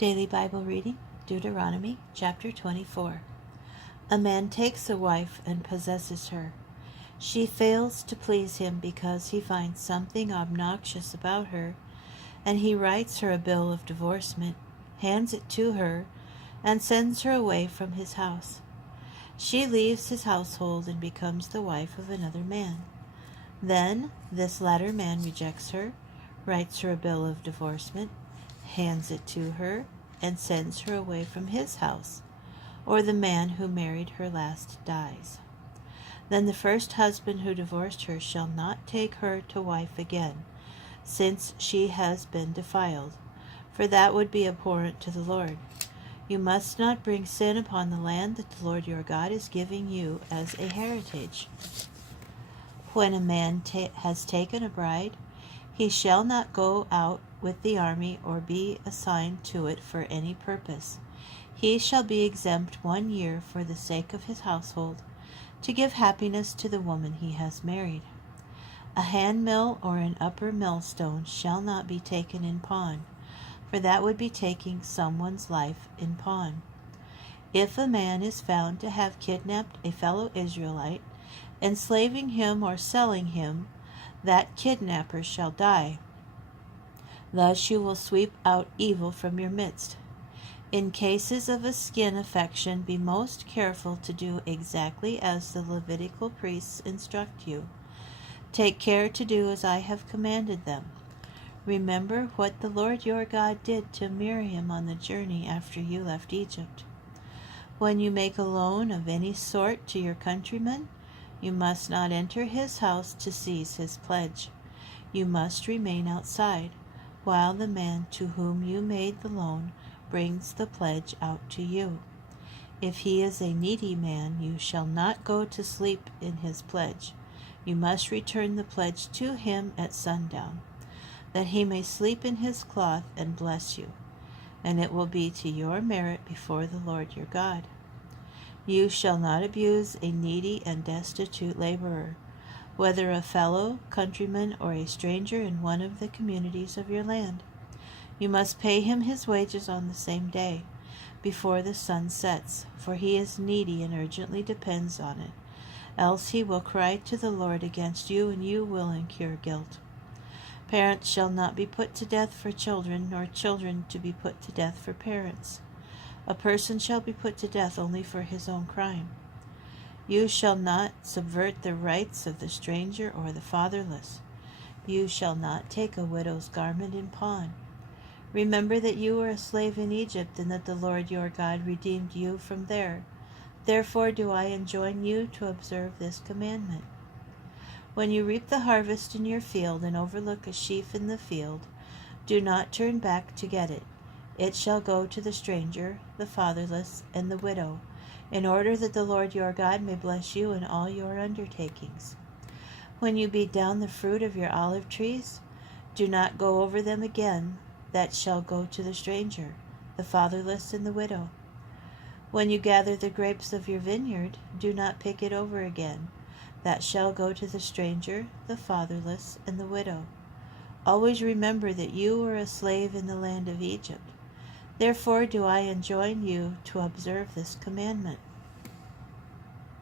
Daily Bible reading, Deuteronomy chapter 24. A man takes a wife and possesses her. She fails to please him because he finds something obnoxious about her, and he writes her a bill of divorcement, hands it to her, and sends her away from his house. She leaves his household and becomes the wife of another man. Then this latter man rejects her, writes her a bill of divorcement, hands it to her, and sends her away from his house, or the man who married her last dies. Then the first husband who divorced her shall not take her to wife again, since she has been defiled, for that would be abhorrent to the Lord. You must not bring sin upon the land that the Lord your God is giving you as a heritage. When a man has taken a bride, he shall not go out with the army or be assigned to it for any purpose. He shall be exempt 1 year for the sake of his household, to give happiness to the woman he has married. A hand mill or an upper millstone shall not be taken in pawn, for that would be taking someone's life in pawn. If a man is found to have kidnapped a fellow Israelite, enslaving him or selling him, that kidnapper shall die. Thus you will sweep out evil from your midst. In cases of a skin affection, be most careful to do exactly as the Levitical priests instruct you. Take care to do as I have commanded them. Remember what the Lord your God did to Miriam on the journey after you left Egypt. When you make a loan of any sort to your countryman, you must not enter his house to seize his pledge. You must remain outside, while the man to whom you made the loan brings the pledge out to you. If he is a needy man, you shall not go to sleep in his pledge. You must return the pledge to him at sundown, that he may sleep in his cloth and bless you, and it will be to your merit before the Lord your God. You shall not abuse a needy and destitute laborer, whether a fellow countryman or a stranger in one of the communities of your land. You must pay him his wages on the same day, before the sun sets, for he is needy and urgently depends on it. Else he will cry to the Lord against you, and you will incur guilt. Parents shall not be put to death for children, nor children to be put to death for parents. A person shall be put to death only for his own crime. You shall not subvert the rights of the stranger or the fatherless. You shall not take a widow's garment in pawn. Remember that you were a slave in Egypt, and that the Lord your God redeemed you from there. Therefore do I enjoin you to observe this commandment. When you reap the harvest in your field and overlook a sheaf in the field, do not turn back to get it. It shall go to the stranger, the fatherless, and the widow, in order that the Lord your God may bless you in all your undertakings. When you beat down the fruit of your olive trees, do not go over them again. That shall go to the stranger, the fatherless, and the widow. When you gather the grapes of your vineyard, do not pick it over again. That shall go to the stranger, the fatherless, and the widow. Always remember that you were a slave in the land of Egypt. Therefore do I enjoin you to observe this commandment.